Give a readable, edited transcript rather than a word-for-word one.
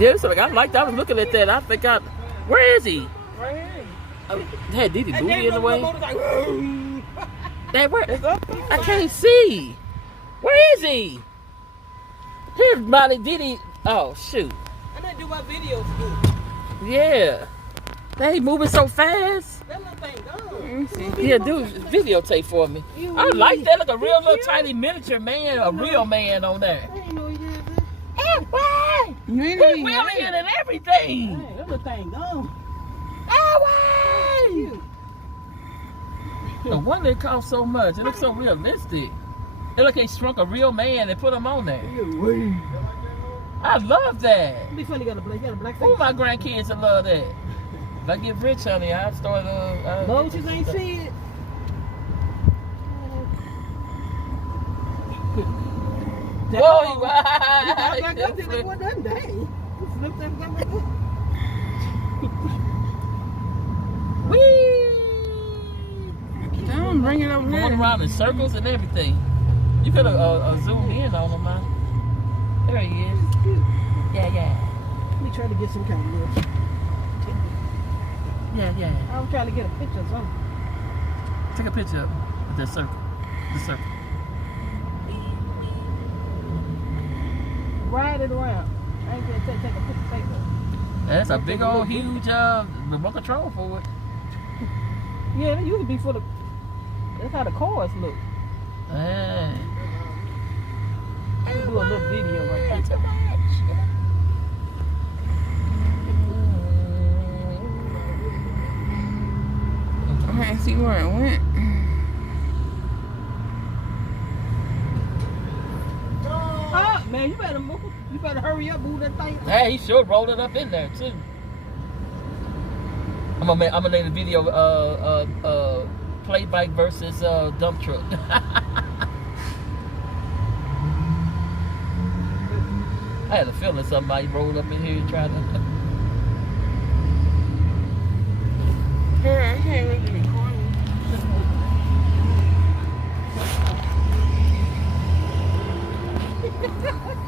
Yeah, so like, I liked. I was looking at that. I think where is he? Right here. Did he booty in the way? Like, That where? I can't see. Where is he? His body did he? Oh shoot. I didn't do my videos good. Yeah. They moving so fast. That little thing gone. Yeah, dude, videotape for me. I like that. Like a real little tiny miniature man, a real man on there. I didn't know he did that. Hey, You ain't we're even wheeling and everything. Hey, that little thing gone. Hey, no wonder it costs so much. It looks so realistic. It look like they shrunk a real man and put him on there. I love that. It'd be funny, you got a black face. Oh, my grandkids will love that. If I get rich, honey, I'll start Moses ain't see it. Whoa, I got that one that day. Flip that back like that. Whee! Don't bring it over Going here. around in circles and everything. You could have zoomed in on him, man. There he is. Yeah. Let me try to get some kind of little. Yeah. I was trying to get a picture of something. Take a picture of the circle. The circle. Ride it around. I ain't gonna take a picture of it. That's a big old huge remote control for it. Yeah, that used to be for the. That's how the cars look. Hey. Let me do a little video right there. I can't see where it went. Ah, man, you better move. You better hurry up, move that thing. Hey, he sure rolled it up in there too. I'm gonna name the video play bike versus dump truck. I had a feeling somebody rolled up in here and tried to. Here, I can't really record you.